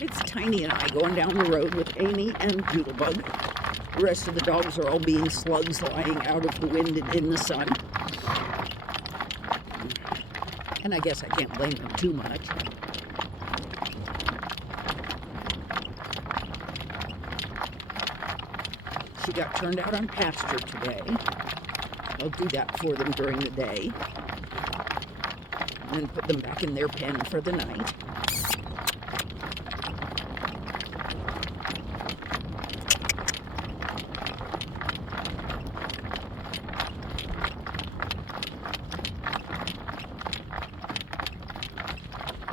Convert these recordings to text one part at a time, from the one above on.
It's Tiny and I going down the road with Amy and Doodlebug. The rest of the dogs are all being slugs lying out of the wind and in the sun. And I guess I can't blame them too much. She got turned out on pasture today. I'll do that for them during the day. And then put them back in their pen for the night.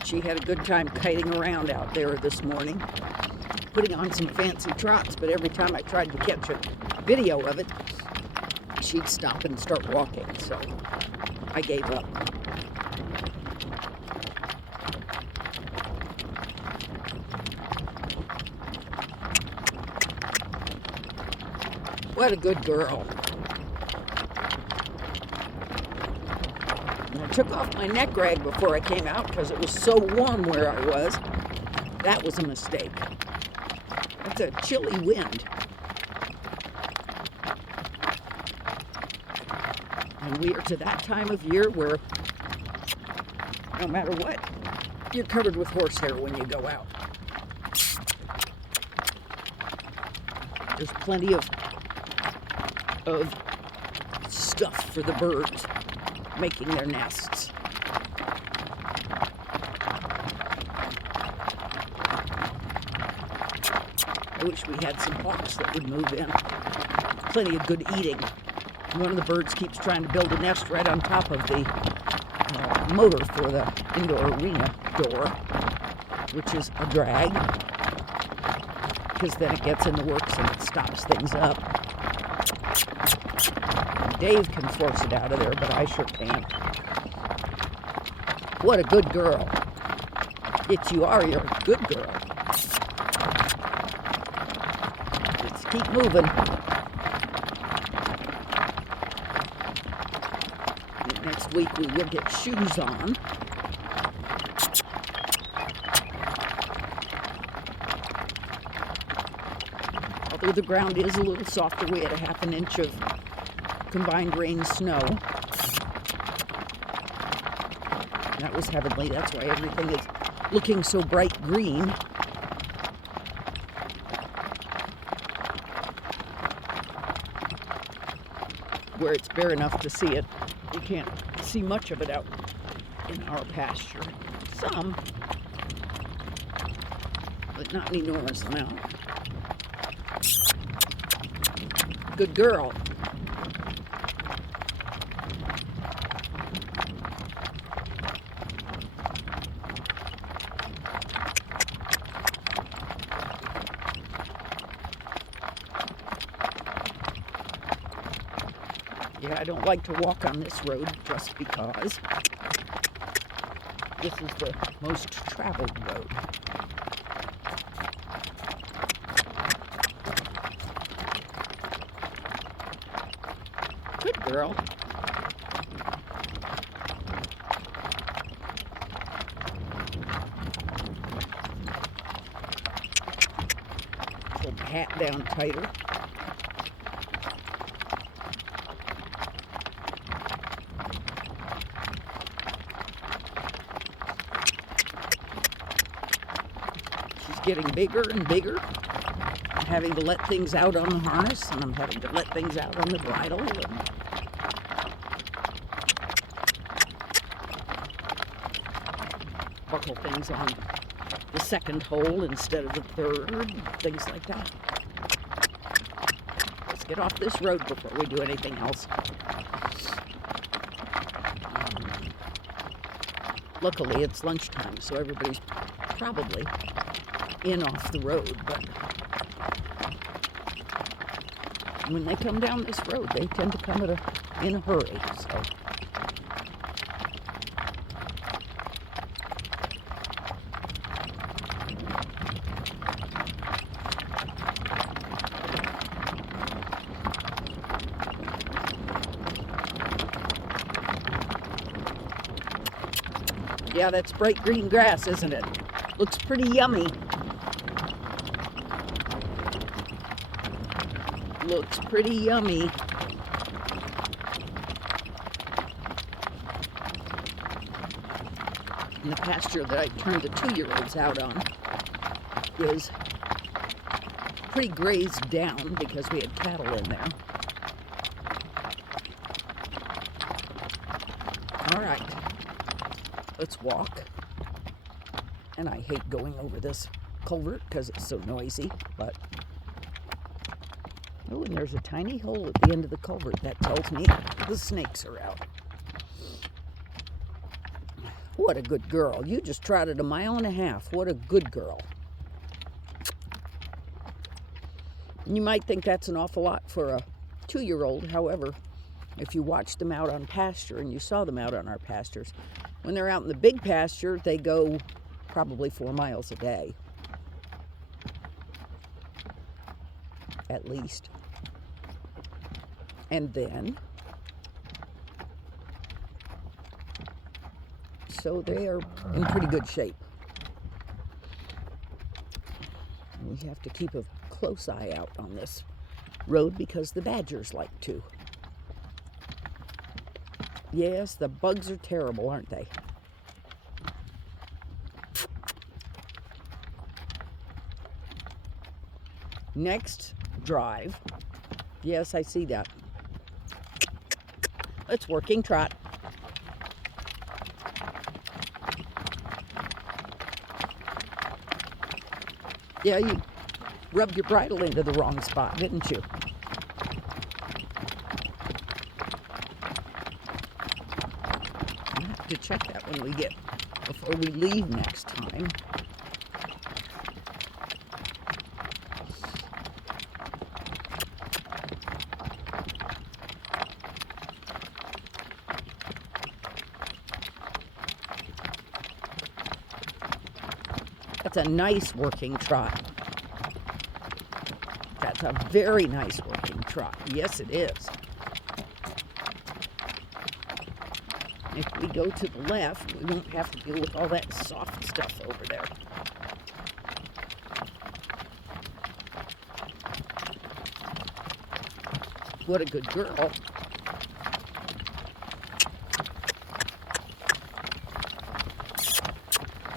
She had a good time kiting around out there this morning, putting on some fancy trots, but every time I tried to catch a video of it, she'd stop and start walking, so I gave up. What a good girl. I took off my neck rag before I came out because it was so warm where I was. That was a mistake. It's a chilly wind. And we are to that time of year where no matter what, you're covered with horsehair when you go out. There's plenty of stuff for the birds making their nests. I wish we had some hawks that would move in. Plenty of good eating. One of the birds keeps trying to build a nest right on top of the motor for the indoor arena door, which is a drag, because then it gets in the works and it stops things up. Dave can force it out of there, but I sure can't. What a good girl. It's you are, you're a good girl. Let's keep moving. Next week we will get shoes on. Although the ground is a little softer, we had a half an inch of combined rain snow. That was heavenly. That's why everything is looking so bright green. Where it's bare enough to see it, you can't see much of it out in our pasture. Some, but not an enormous amount. Good girl. Yeah, I don't like to walk on this road just because this is the most traveled road. Good girl. Pull the hat down tighter. Getting bigger and bigger. I'm having to let things out on the harness, and I'm having to let things out on the bridle. And buckle things on the second hole instead of the third, things like that. Let's get off this road before we do anything else. Luckily, it's lunchtime, so everybody's probably in off the road, but when they come down this road, they tend to come in a hurry, so. Yeah, that's bright green grass, isn't it? Looks pretty yummy. Looks pretty yummy. And the pasture that I turned the 2-year-olds out on is pretty grazed down because we had cattle in there. All right, let's walk. And I hate going over this culvert because it's so noisy, but oh, and there's a tiny hole at the end of the culvert. That tells me the snakes are out. What a good girl. You just trotted 1.5 miles. What a good girl. You might think that's an awful lot for a 2-year-old. However, if you watch them out on pasture, and you saw them out on our pastures, when they're out in the big pasture, they go probably 4 miles a day. At least. And then, so they are in pretty good shape. We have to keep a close eye out on this road because the badgers like to. Yes, the bugs are terrible, aren't they? Next drive. Yes, I see that. It's working trot. Yeah, you rubbed your bridle into the wrong spot, didn't you? I have to check that when we get, before we leave next time. That's a nice working trot. That's a very nice working trot. Yes, it is. If we go to the left, we won't have to deal with all that soft stuff over there. What a good girl.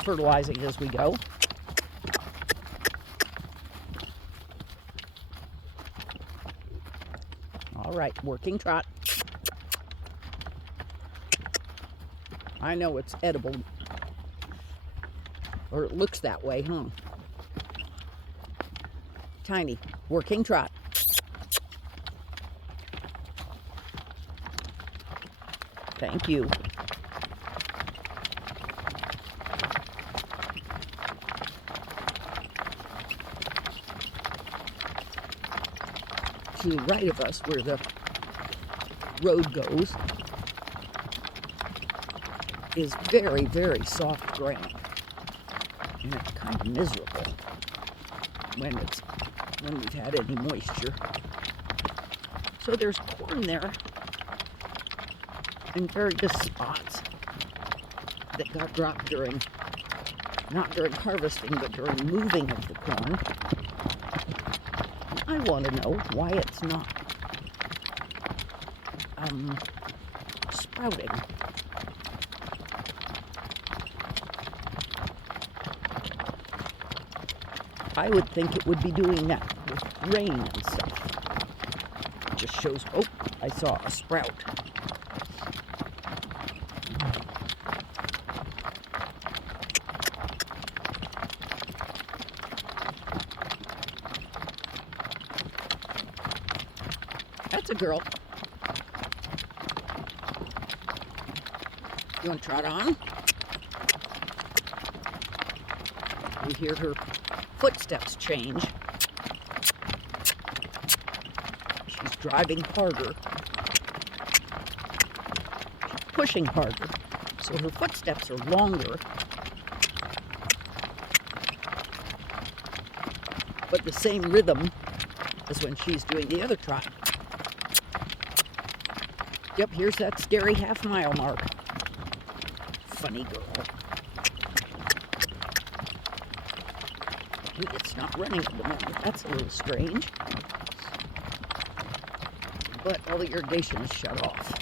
Fertilizing as we go. All right, working trot. I know it's edible, or it looks that way, huh? Tiny, working trot. Thank you. To the right of us, where the road goes, is very, very soft ground, and it's kind of miserable when we've had any moisture. So there's corn there in various spots that got dropped during, not during harvesting, but during moving of the corn. I want to know why it's not sprouting. I would think it would be doing that with rain and stuff. It just shows, oh, I saw a sprout. That's a girl. You want to trot on? You hear her footsteps change. She's driving harder. She's pushing harder. So her footsteps are longer. But the same rhythm as when she's doing the other trot. Yep, here's that scary half-mile mark. Funny girl. It's not running at the moment. That's a little strange. but all the irrigation is shut off.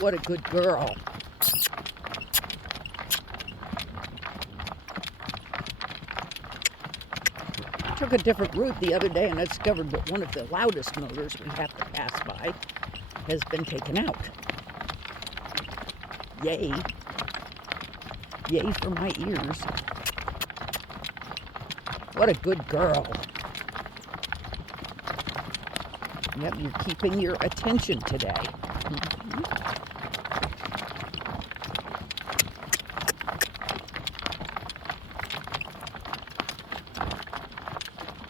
What a good girl. I took a different route the other day and I discovered that one of the loudest motors we have to pass by has been taken out. Yay. Yay for my ears. What a good girl. Yep, you're keeping your attention today.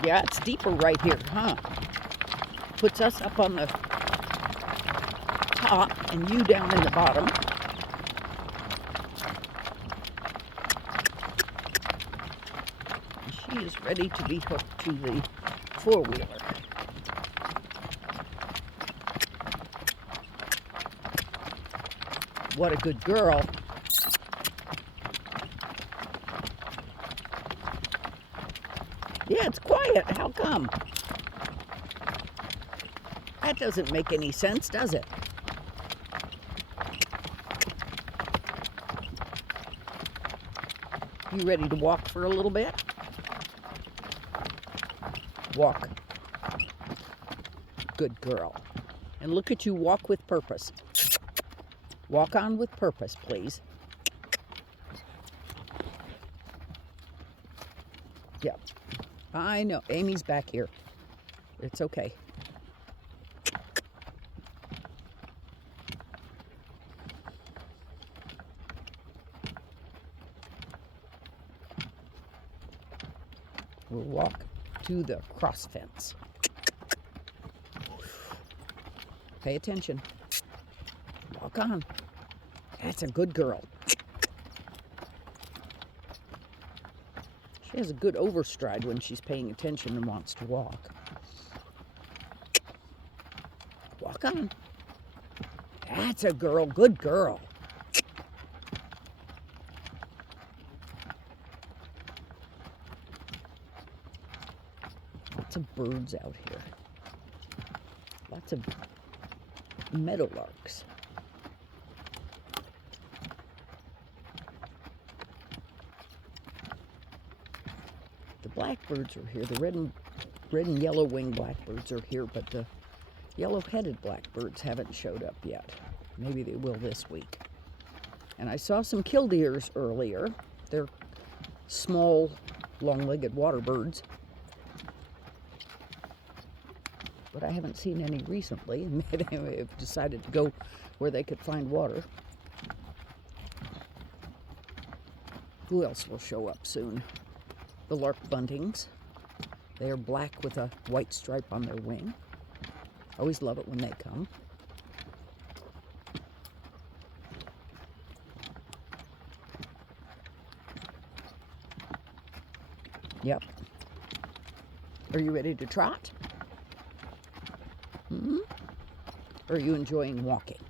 Yeah, it's deeper right here, huh? Puts us up on the top and you down in the bottom. And she is ready to be hooked to the four-wheeler. What a good girl. Yeah, it's quiet. How come? That doesn't make any sense, does it? You ready to walk for a little bit? Walk. Good girl. And look at you walk with purpose. Walk on with purpose, please. Yep. I know. Amy's back here. It's okay. We'll walk to the cross fence. Pay attention. Walk on. That's a good girl. She has a good overstride when she's paying attention and wants to walk. Walk on. That's a girl. Good girl. Lots of birds out here. Lots of meadowlarks. The blackbirds are here. The red and yellow winged blackbirds are here, but the yellow-headed blackbirds haven't showed up yet. Maybe they will this week. And I saw some killdeers earlier. They're small, long-legged water birds. But I haven't seen any recently, and they have decided to go where they could find water. Who else will show up soon? The lark buntings. They are black with a white stripe on their wing. Always love it when they come. Yep. Are you ready to trot? Or are you enjoying walking?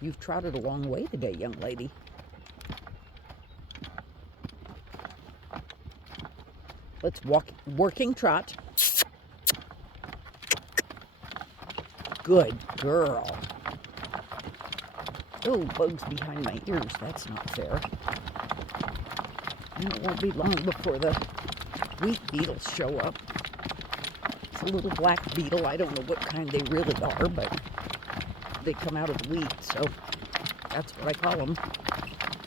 You've trotted a long way today, young lady. Let's walk, working trot. Good girl. Oh, bugs behind my ears. That's not fair. And it won't be long before the wheat beetles show up. It's a little black beetle. I don't know what kind they really are, but they come out of the wheat, so that's what I call them.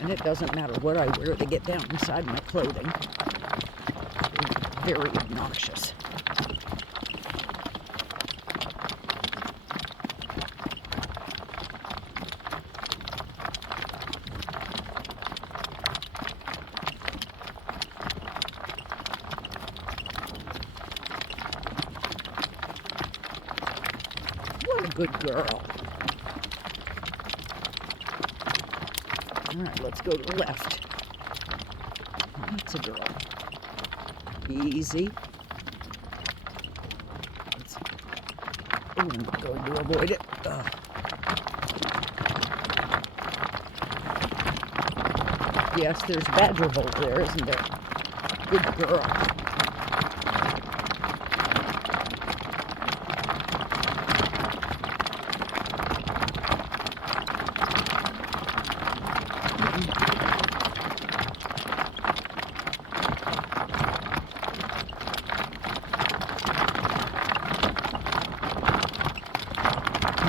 And it doesn't matter what I wear. They get down inside my clothing. They're very obnoxious. What a good girl. All right, let's go to the left. That's a girl. Easy. I'm going to avoid it. Yes, there's a badger hole there, isn't there? Good girl.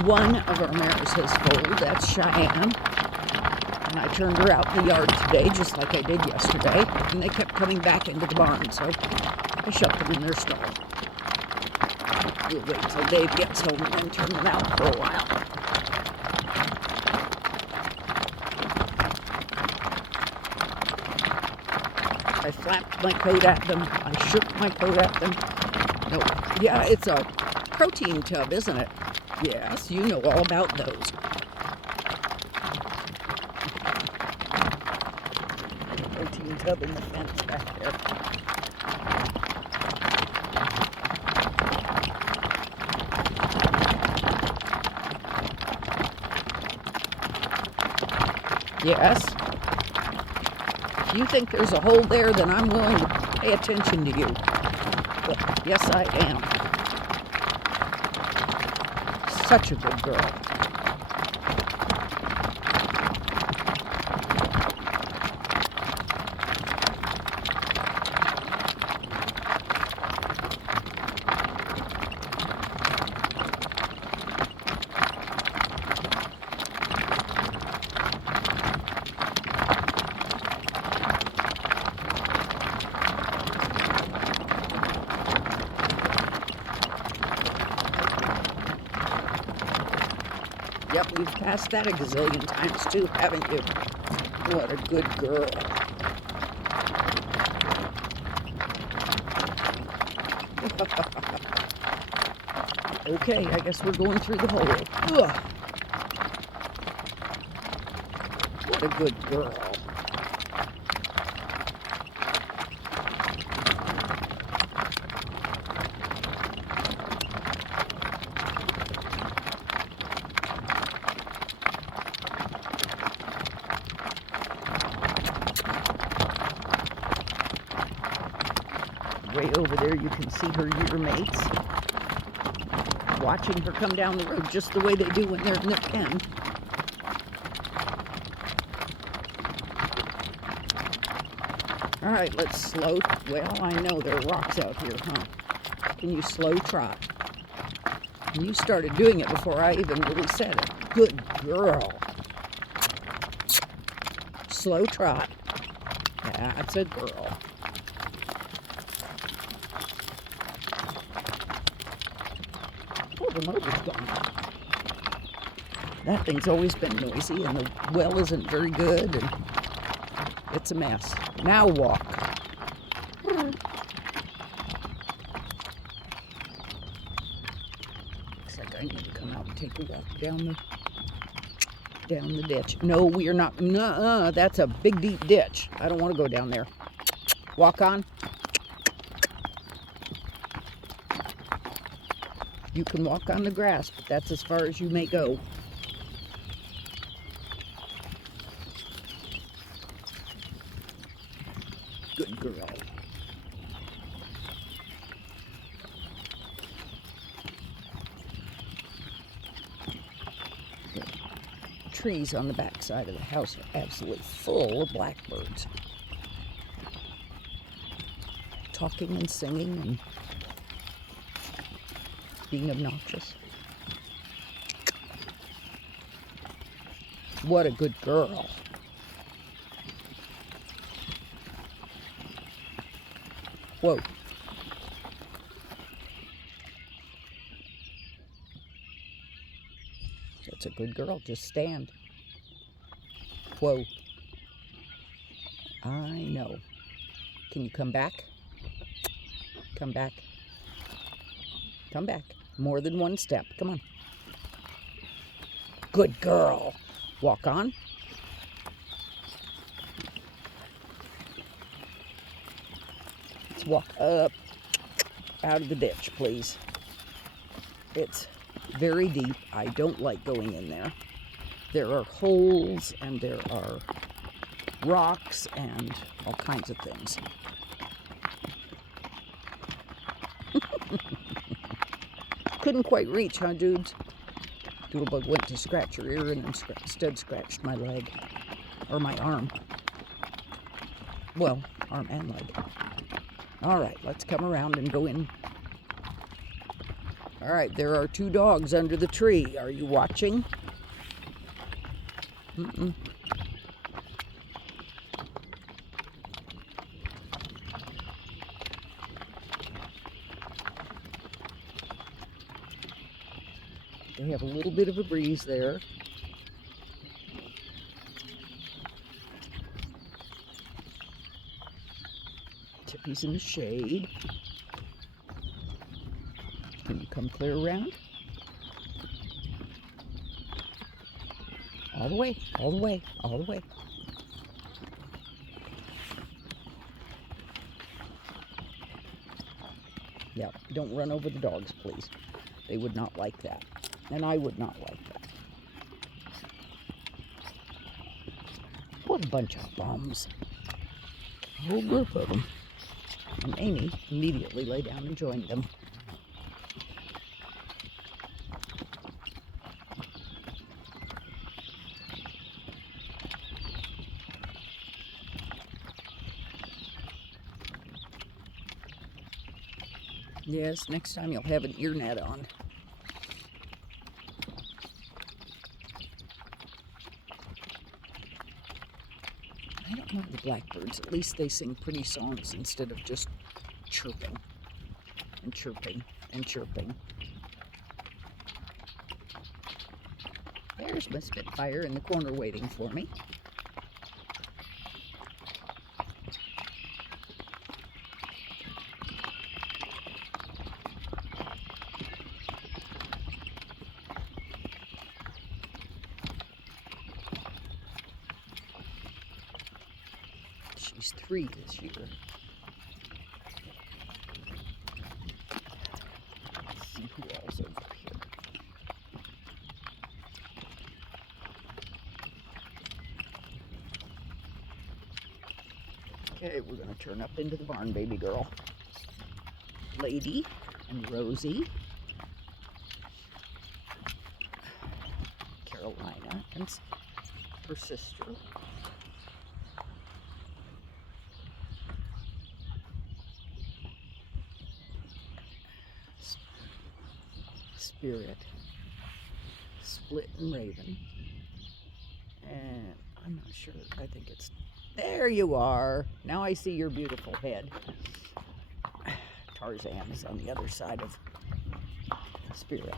One of our mares has foaled. That's Cheyenne. And I turned her out in the yard today, just like I did yesterday. And they kept coming back into the barn, so I shut them in their stall. We'll wait till Dave gets home and then turn them out for a while. I flapped my coat at them. I shook my coat at them. No, yeah, it's a protein tub, isn't it? Yes, you know all about those. Protein tub in the fence back there. Yes. If you think there's a hole there, then I'm willing to pay attention to you. But yes, I am. Such a good girl. Yep, you've passed that a gazillion times too, haven't you? What a good girl. Okay, I guess we're going through the hole. Ugh. What a good girl. Way over there you can see her year mates watching her come down the road just the way they do when they're in their pen. All right, let's slow. Well, I know there are rocks out here, huh? Can you slow trot? You started doing it before I even really said it. Good girl. Slow trot. That's a girl. The motor's gone. That thing's always been noisy, and the well isn't very good, and it's a mess. Now walk. Looks like I need to come out and take a walk down the ditch. No, we are not. Nuh-uh, that's a big, deep ditch. I don't want to go down there. Walk on. You can walk on the grass, but that's as far as you may go. Good girl. The trees on the back side of the house are absolutely full of blackbirds. Talking and singing and being obnoxious. What a good girl. Whoa. That's a good girl. Just stand. Whoa. I know. Can you come back? Come back. Come back. More than one step. Come on. Good girl. Walk on. Let's walk up out of the ditch, please. It's very deep. I don't like going in there. There are holes and there are rocks and all kinds of things. Couldn't quite reach, huh, dudes? Doodlebug went to scratch her ear and instead scratched my leg. Or my arm. Well, arm and leg. All right, let's come around and go in. All right, there are 2 dogs under the tree. Are you watching? Mm-mm. They have a little bit of a breeze there. Tippy's in the shade. Can you come clear around? All the way, all the way, all the way. Yeah, don't run over the dogs, please. They would not like that. And I would not like that. What a bunch of bums. A whole group of them. And Amy immediately lay down and joined them. Yes, next time you'll have an ear net on. I don't know the blackbirds. At least they sing pretty songs instead of just chirping and chirping and chirping. There's my Spitfire in the corner waiting for me. She's 3 this year. Let's see who else over here. Okay, we're going to turn up into the barn, baby girl. Lady and Rosie. Carolina and her sister. Spirit, Split and Raven, and I'm not sure, I think it's, there you are, now I see your beautiful head. Tarzan is on the other side of Spirit.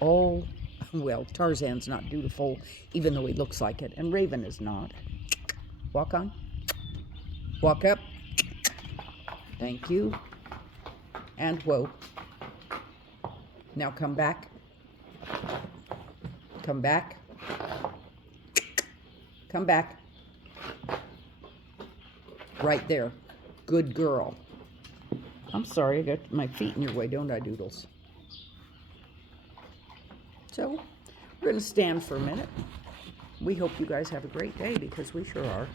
Oh, well, Tarzan's not dutiful, even though he looks like it, and Raven is not. Walk on, walk up, thank you, and whoa. Now come back. Come back. Come back. Right there. Good girl. I'm sorry, I got my feet in your way, don't I, Doodles? So, we're going to stand for a minute. We hope you guys have a great day because we sure are.